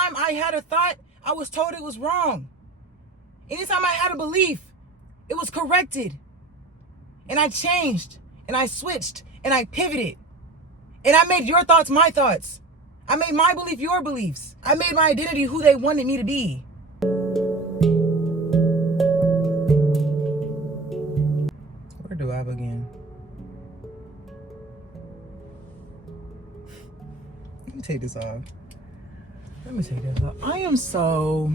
Anytime I had a thought, I was told it was wrong. Anytime I had a belief, it was corrected. And I changed, and I switched, and I pivoted. And I made your thoughts my thoughts. I made my belief your beliefs. I made my identity who they wanted me to be. Where do I begin? Let me take this off. I am so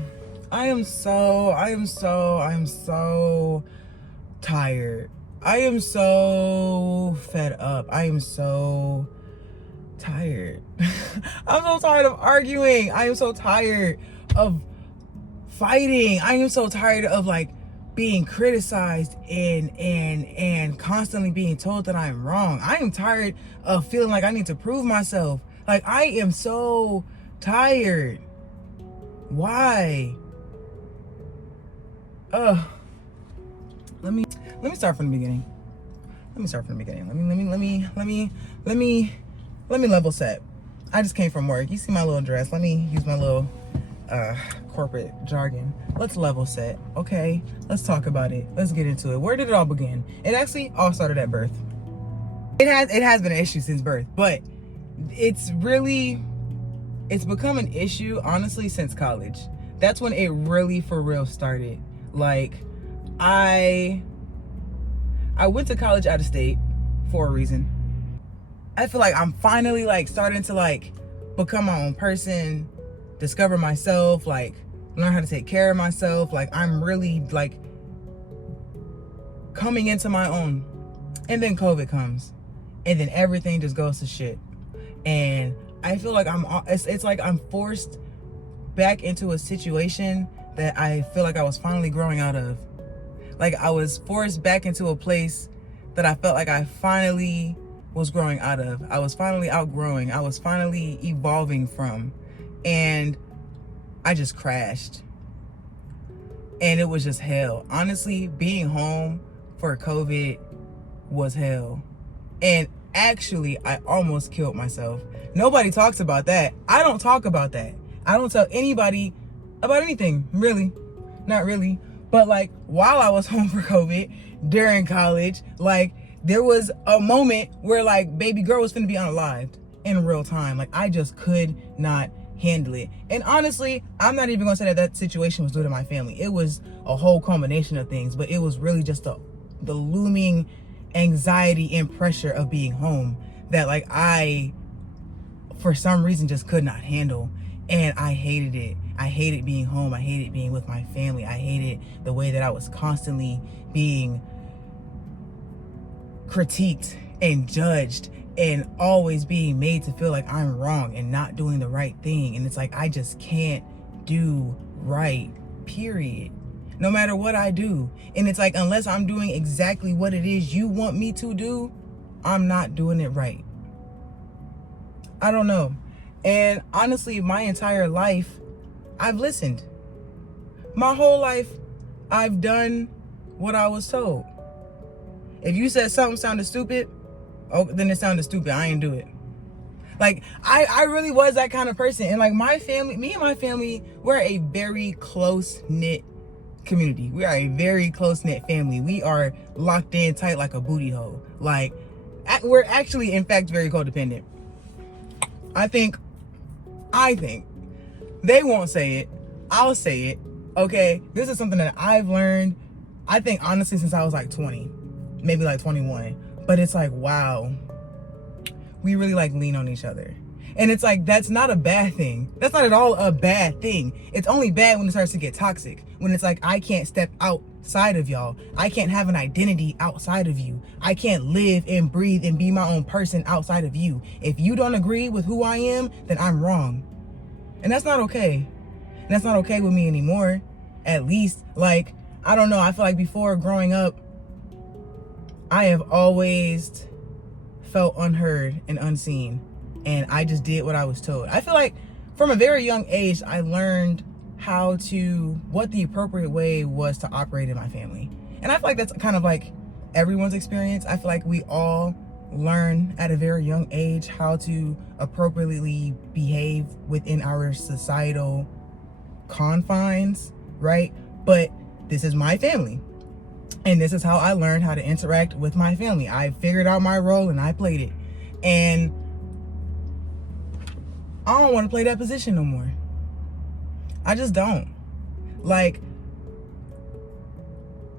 tired. I am so fed up. I am so tired. I'm so tired of arguing. I am so tired of fighting. I am so tired of like being criticized and constantly being told that I'm wrong. I am tired of feeling like I need to prove myself. Like, I am so tired. Why? Let me start from the beginning. Let me level set. I just came from work. You see my little dress. Let me use my little corporate jargon. Let's level set, okay? Let's talk about it. Let's get into it. Where did it all begin? It actually all started at birth. It has been an issue since birth, but it's become an issue, honestly, since college. That's when it really for real started. Like, I went to college out of state for a reason. I feel like I'm finally like starting to like become my own person, discover myself, like learn how to take care of myself. Like, I'm really like coming into my own. And then COVID comes, and then everything just goes to shit. And I feel like it's like I'm forced back into a situation that I feel like I was finally growing out of. Like, I was forced back into a place that I felt like I finally was growing out of. I was finally outgrowing. I was finally evolving from. And I just crashed. And it was just hell. Honestly, being home for COVID was hell. And actually, I almost killed myself. Nobody talks about that. I don't talk about that. I don't tell anybody about anything, really. Not really. But like, while I was home for COVID, during college, like, there was a moment where like baby girl was finna be unalived in real time. Like, I just could not handle it. And honestly, I'm not even gonna say that situation was due to my family. It was a whole combination of things, but it was really just the looming anxiety and pressure of being home that like I, for some reason, just could not handle. And I hated it. I hated being home. I hated being with my family. I hated the way that I was constantly being critiqued and judged and always being made to feel like I'm wrong and not doing the right thing. And it's like, I just can't do right, period. No matter what I do. And it's like, unless I'm doing exactly what it is you want me to do, I'm not doing it right. I don't know. And honestly, my entire life, I've listened. My whole life, I've done what I was told. If you said something sounded stupid, oh, then it sounded stupid. I ain't do it. Like, I really was that kind of person. And like, my family, me and my family, we're a very close-knit community. We are a very close-knit family. We are locked in tight like a booty hole. Like, we're actually, in fact, very codependent. I think they won't say it. I'll say it. Okay, this is something that I've learned, I think, honestly, since I was like 20, maybe like 21. But it's like, wow, we really like lean on each other. And it's like, that's not a bad thing. That's not at all a bad thing. It's only bad when it starts to get toxic. When it's like, I can't step outside of y'all. I can't have an identity outside of you. I can't live and breathe and be my own person outside of you. If you don't agree with who I am, then I'm wrong. And that's not okay. And that's not okay with me anymore. At least, like, I don't know. I feel like before growing up, I have always felt unheard and unseen. And I just did what I was told. I feel like from a very young age, I learned what the appropriate way was to operate in my family. And I feel like that's kind of like everyone's experience. I feel like we all learn at a very young age how to appropriately behave within our societal confines, right? But this is my family, and this is how I learned how to interact with my family. I figured out my role and I played it, and I don't want to play that position no more. I just don't. Like,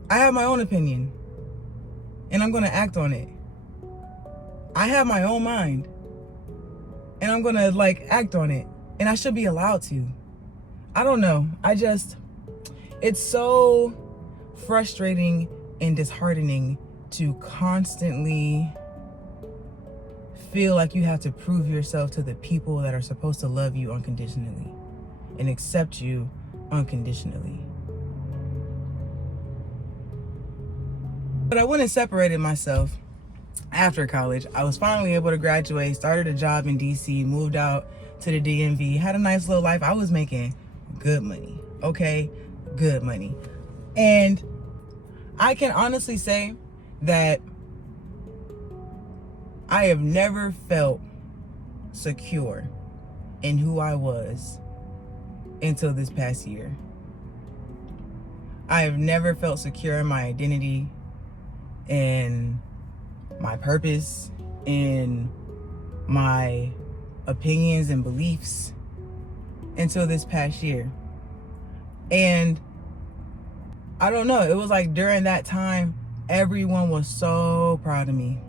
I have my own opinion, and I'm gonna act on it. I have my own mind, and I'm gonna act on it, and I should be allowed to. I don't know. It's so frustrating and disheartening to constantly feel like you have to prove yourself to the people that are supposed to love you unconditionally and accept you unconditionally. But I went and separated myself after college. I was finally able to graduate, started a job in DC, moved out to the DMV, had a nice little life. I was making good money, okay? Good money. And I can honestly say that I have never felt secure in who I was until this past year. I have never felt secure in my identity, in my purpose, in my opinions and beliefs until this past year. And I don't know, it was like during that time, everyone was so proud of me.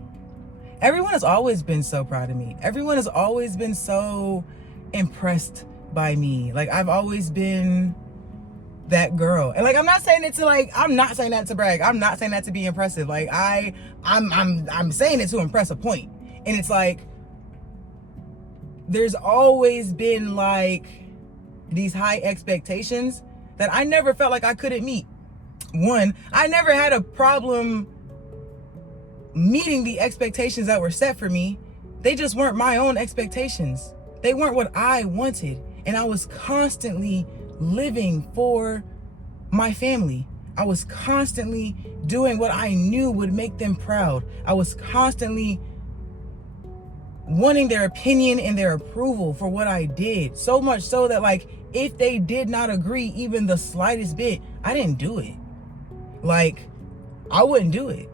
Everyone has always been so proud of me. Everyone has always been so impressed by me. Like, I've always been that girl. And I'm not saying it to I'm not saying that to brag. I'm not saying that to be impressive. I'm saying it to impress a point. And it's there's always been these high expectations that I never felt like I couldn't meet. One, I never had a problem meeting the expectations that were set for me. They just weren't my own expectations. They weren't what I wanted. And I was constantly living for my family. I was constantly doing what I knew would make them proud. I was constantly wanting their opinion and their approval for what I did. So much so that if they did not agree even the slightest bit, I didn't do it. I wouldn't do it.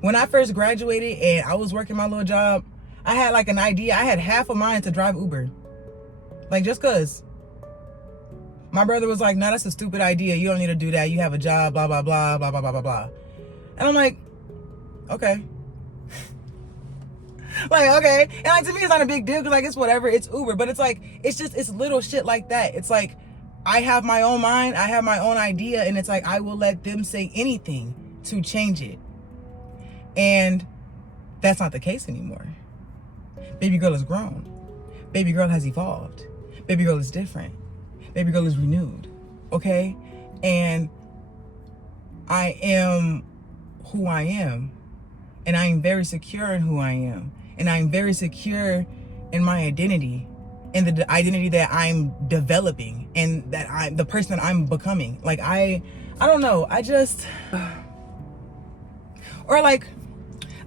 When I first graduated and I was working my little job, I had an idea. I had half of mine to drive Uber. Just cause. My brother was like, no, that's a stupid idea. You don't need to do that. You have a job, blah, blah, blah, blah, blah, blah, blah, blah. And I'm like, okay. Okay. And to me, it's not a big deal because it's whatever. It's Uber. But it's little shit like that. It's I have my own mind. I have my own idea. And it's I will let them say anything to change it. And that's not the case anymore. Baby girl is grown. Baby girl has evolved. Baby girl is different. Baby girl is renewed. Okay? And I am who I am. And I am very secure in who I am. And I am very secure in my identity. And the identity that I'm developing. And that I'm the person that I'm becoming. I don't know. I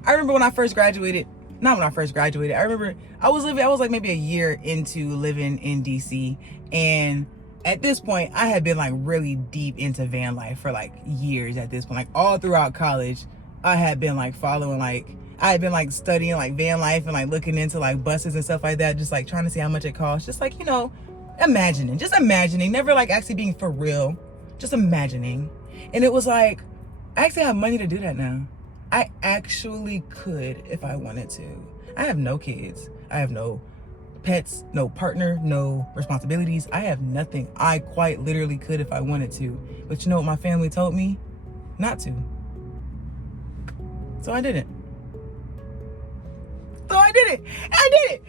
remember when I first graduated. Not when I first graduated. I remember I was maybe a year into living in DC. And at this point, I had been really deep into van life for years at this point. All throughout college, I had been following I had been studying van life and looking into buses and stuff like that, just trying to see how much it costs. Just imagining, never actually being for real, just imagining. And it was I actually have money to do that now. I actually could if I wanted to. I have no kids. I have no pets, no partner, no responsibilities. I have nothing. I quite literally could if I wanted to. But you know what my family told me? Not to. So I didn't. And I did it.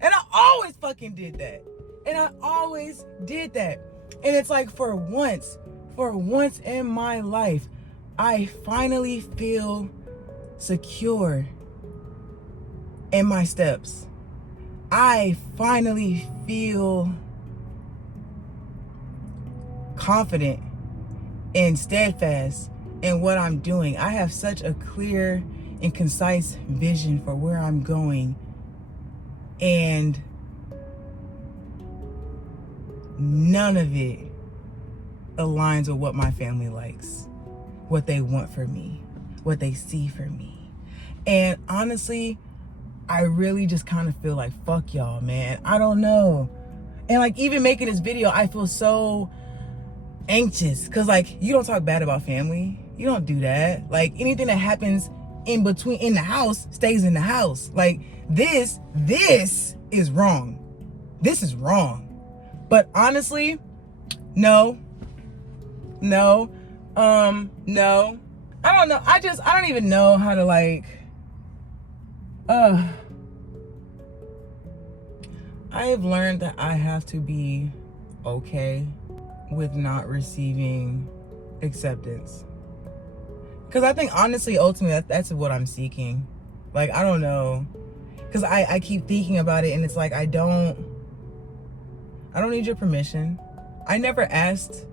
And I always fucking did that. And I always did that. And it's for once in my life, I finally feel secure in my steps. I finally feel confident and steadfast in what I'm doing. I have such a clear and concise vision for where I'm going, and none of it aligns with what my family likes, what they want for me, what they see for me. And honestly, I really just kind of feel like, fuck y'all, man. I don't know. And like, even making this video, I feel so anxious, because like, you don't talk bad about family. You don't do that. Like, anything that happens in between, in the house, stays in the house. Like, this is wrong. This is wrong. But honestly, no. No. I don't know. I don't even know how to like, I have learned that I have to be okay with not receiving acceptance. Because I think honestly, ultimately, that's what I'm seeking. Like, I don't know. Because I keep thinking about it, and it's like, I don't need your permission. I never asked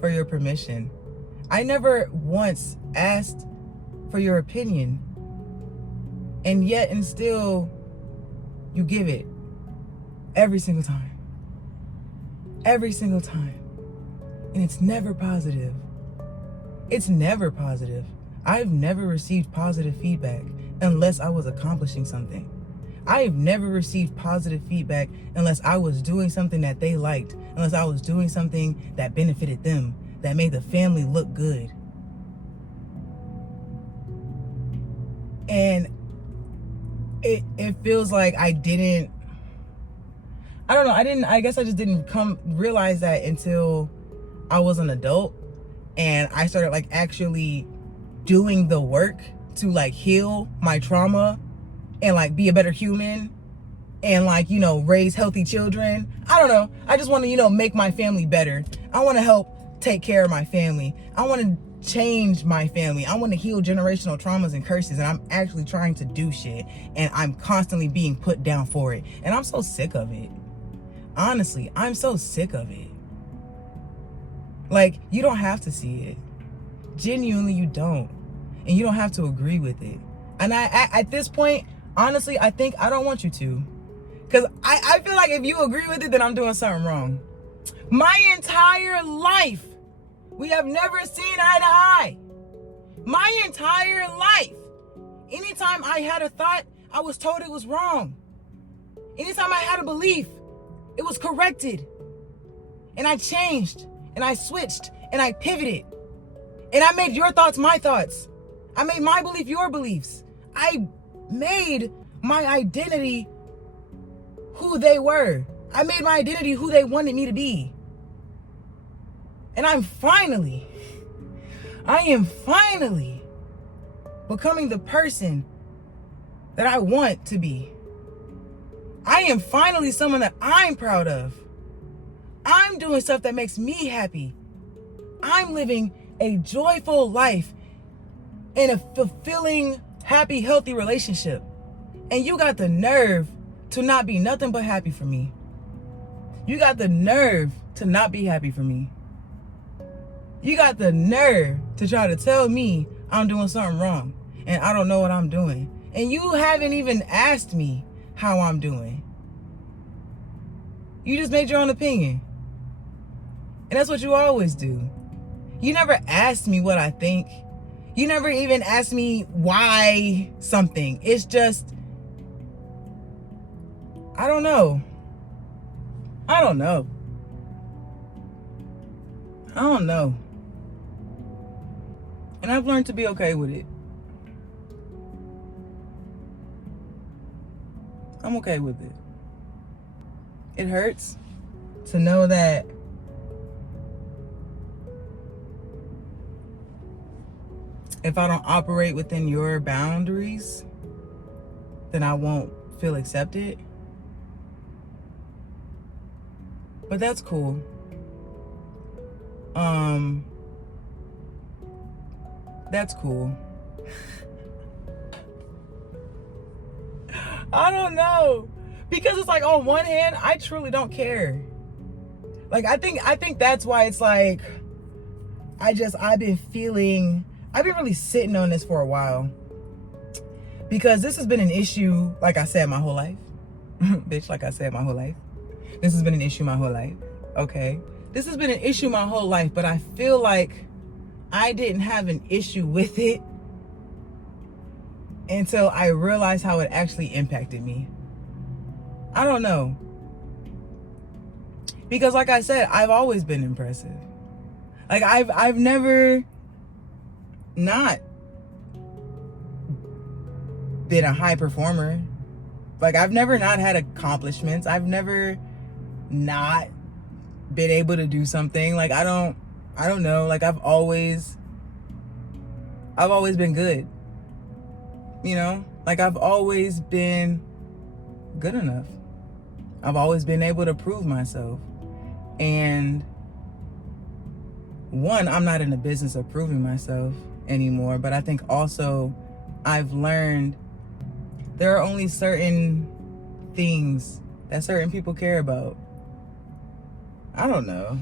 for your permission. I never once asked for your opinion. And yet and still, you give it every single time. Every single time. And it's never positive. It's never positive. I've never received positive feedback unless I was accomplishing something. I have never received positive feedback unless I was doing something that they liked, unless I was doing something that benefited them, that made the family look good. And it feels like I guess I just didn't realize that until I was an adult and I started like actually doing the work to like heal my trauma and like be a better human and like, you know, raise healthy children. I don't know. I just want to, you know, make my family better. I want to help take care of my family. I want to change my family. I want to heal generational traumas and curses, and I'm actually trying to do shit, and I'm constantly being put down for it. And I'm so sick of it. Honestly, I'm so sick of it. Like, you don't have to see it. Genuinely, you don't. And you don't have to agree with it. And I at this point, honestly, I think I don't want you to. Because I feel like if you agree with it, then I'm doing something wrong. My entire life, we have never seen eye to eye. My entire life. Anytime I had a thought, I was told it was wrong. Anytime I had a belief, it was corrected. And I changed, and I switched, and I pivoted. And I made your thoughts my thoughts. I made my belief your beliefs. I made my identity who they were. I made my identity who they wanted me to be. And I am finally becoming the person that I want to be. I am finally someone that I'm proud of. I'm doing stuff that makes me happy. I'm living a joyful life in a fulfilling, happy, healthy relationship. And you got the nerve to not be nothing but happy for me. You got the nerve to not be happy for me. You got the nerve to try to tell me I'm doing something wrong and I don't know what I'm doing. And you haven't even asked me how I'm doing. You just made your own opinion. And that's what you always do. You never asked me what I think. You never even asked me why something. It's just, I don't know. I don't know. And I've learned to be okay with it. I'm okay with it. It hurts to know that if I don't operate within your boundaries, then I won't feel accepted. But that's cool. That's cool. I don't know. Because it's like, on one hand, I truly don't care. Like, I think that's why it's like, I've been feeling I've been really sitting on this for a while because this has been an issue, like I said, my whole life. Bitch, like I said, my whole life. This has been an issue my whole life. Okay. This has been an issue my whole life, but I feel like I didn't have an issue with it until I realized how it actually impacted me. I don't know. Because like I said, I've always been impressive. Like I've never not been a high performer. Like I've never not had accomplishments. I've never not been able to do something. Like I don't know. Like I've always been good. You know? Like I've always been good enough. I've always been able to prove myself. And one, I'm not in the business of proving myself anymore, but I think also I've learned there are only certain things that certain people care about. I don't know.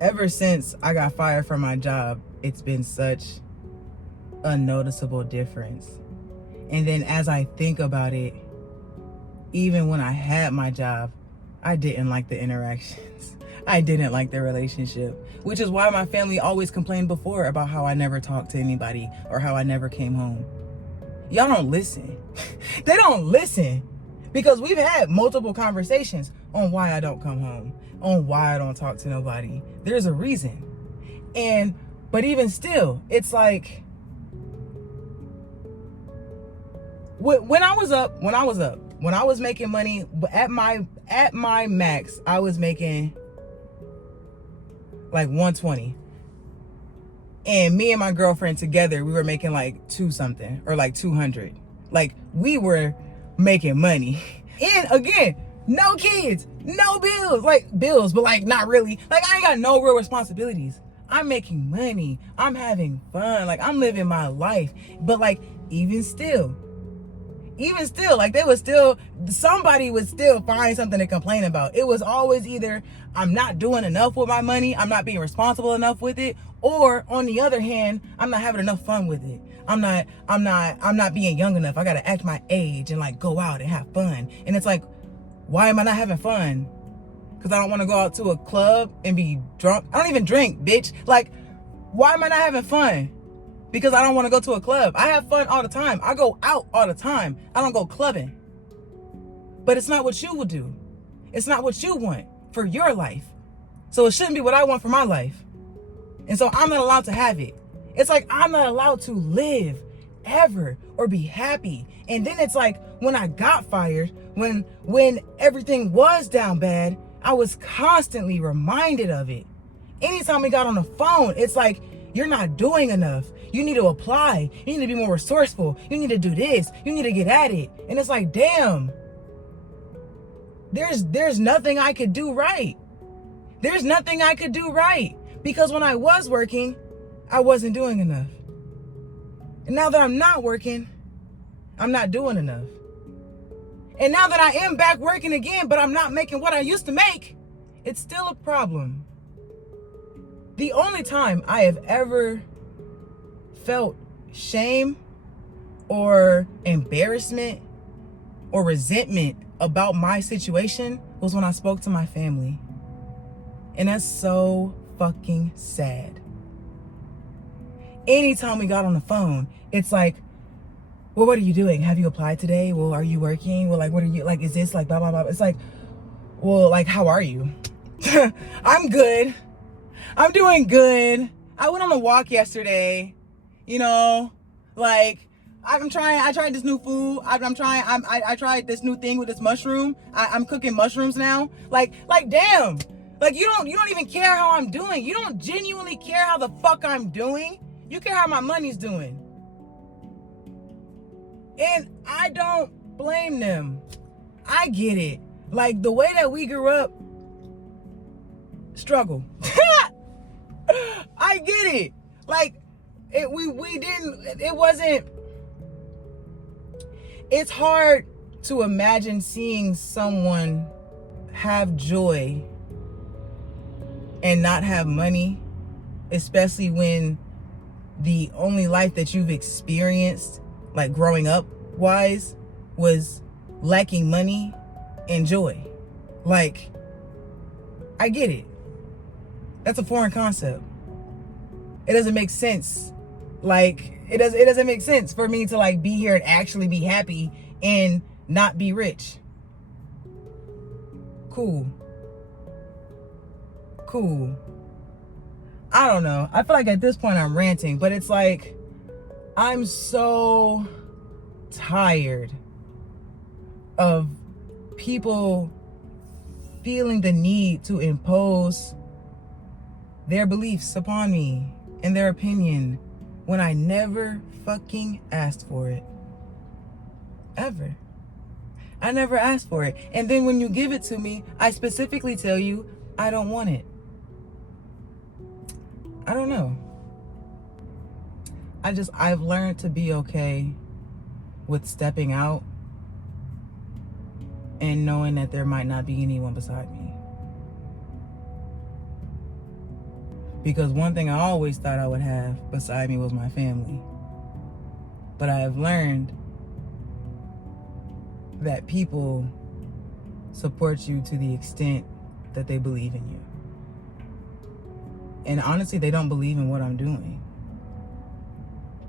Ever since I got fired from my job, it's been such a noticeable difference. And then as I think about it, even when I had my job, I didn't like the interactions. I didn't like the relationship, which is why my family always complained before about how I never talked to anybody or how I never came home. Y'all don't listen. They don't listen because we've had multiple conversations on why I don't come home, on why I don't talk to nobody. There's a reason. But even still, it's like, when I was making money at my max, I was making like 120. And me and my girlfriend together, we were making like 2 something or like 200. Like we were making money. And again, no kids, no bills, like bills, but like not really. Like I ain't got no real responsibilities. I'm making money. I'm having fun. Like I'm living my life. But like even still, like somebody would still find something to complain about. It was always either I'm not doing enough with my money, I'm not being responsible enough with it, or on the other hand, I'm not having enough fun with it. I'm not being young enough. I gotta act my age and like go out and have fun. And it's like, why am I not having fun? Because I don't want to go out to a club and be drunk. I don't even drink, bitch. Like, why am I not having fun? Because I don't want to go to a club. I have fun all the time. I go out all the time. I don't go clubbing. But it's not what you would do. It's not what you want for your life. So it shouldn't be what I want for my life. And so I'm not allowed to have it. It's like I'm not allowed to live ever or be happy. And then it's like when I got fired, when everything was down bad, I was constantly reminded of it. Anytime we got on the phone, it's like, you're not doing enough. You need to apply. You need to be more resourceful. You need to do this. You need to get at it. And it's like, damn, there's nothing I could do right. There's nothing I could do right. Because when I was working, I wasn't doing enough. And now that I'm not working, I'm not doing enough. And now that I am back working again, but I'm not making what I used to make, it's still a problem. The only time I have ever felt shame or embarrassment or resentment about my situation was when I spoke to my family. And that's so fucking sad. Anytime we got on the phone, it's like, well, what are you doing? Have you applied today? Well, are you working? Well, like, what are you, like, is this like blah, blah, blah. It's like, well, like, how are you? I'm good. I'm doing good. I went on a walk yesterday, you know, like I tried this new food. I tried this new thing with this mushroom. I'm cooking mushrooms now. Like damn, like you don't even care how I'm doing. You don't genuinely care how the fuck I'm doing. You care how my money's doing. And I don't blame them. I get it. Like the way that we grew up, struggle. I get it. Like it's hard to imagine seeing someone have joy and not have money especially when the only life that you've experienced, like growing up wise, was lacking money and joy. Like, I get it. That's a foreign concept. It doesn't make sense. Like, it doesn't make sense for me to like be here and actually be happy and not be rich. Cool. I don't know. I feel like at this point I'm ranting, but it's like I'm so tired of people feeling the need to impose their beliefs upon me and their opinion when I never fucking asked for it. Ever. I never asked for it. And then when you give it to me, I specifically tell you I don't want it. I don't know. I've learned to be okay with stepping out and knowing that there might not be anyone beside me. Because one thing I always thought I would have beside me was my family. But I have learned that people support you to the extent that they believe in you. And honestly, they don't believe in what I'm doing.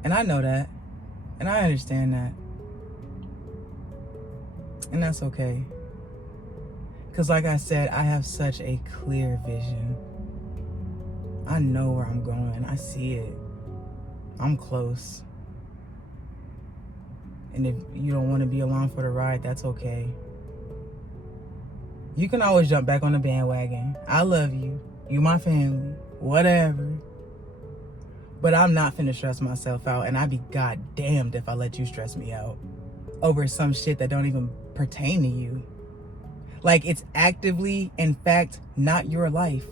And I know that. And I understand that. And that's okay. Because like I said, I have such a clear vision. I know where I'm going. I see it. I'm close. And if you don't want to be along for the ride, that's okay. You can always jump back on the bandwagon. I love you. You my family. Whatever. But I'm not finna stress myself out, and I'd be goddamned if I let you stress me out over some shit that don't even pertain to you. Like, it's actively, in fact, not your life.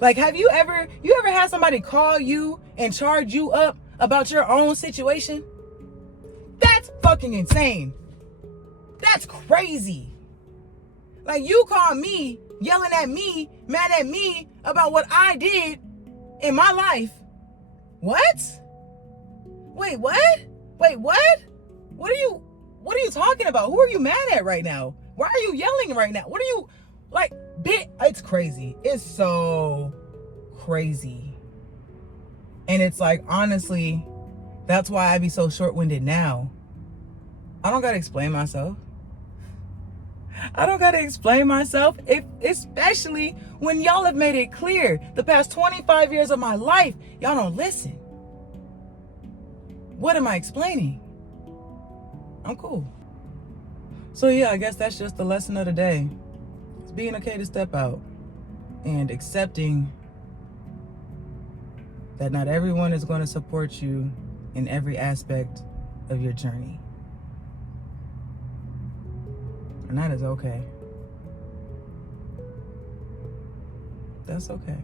Like, have you ever had somebody call you and charge you up about your own situation? That's fucking insane. That's crazy. Like, you call me, yelling at me, mad at me about what I did in my life. What? Wait, what? What are you talking about? Who are you mad at right now? Why are you yelling right now? What are you, like, it's crazy. It's so crazy. And it's like, honestly, that's why I be so short-winded now. I don't gotta explain myself. Especially when y'all have made it clear the past 25 years of my life, y'all don't listen. What am I explaining? I'm cool. So yeah, I guess that's just the lesson of the day. It's being okay to step out and accepting that not everyone is going to support you in every aspect of your journey. And that is okay. That's okay.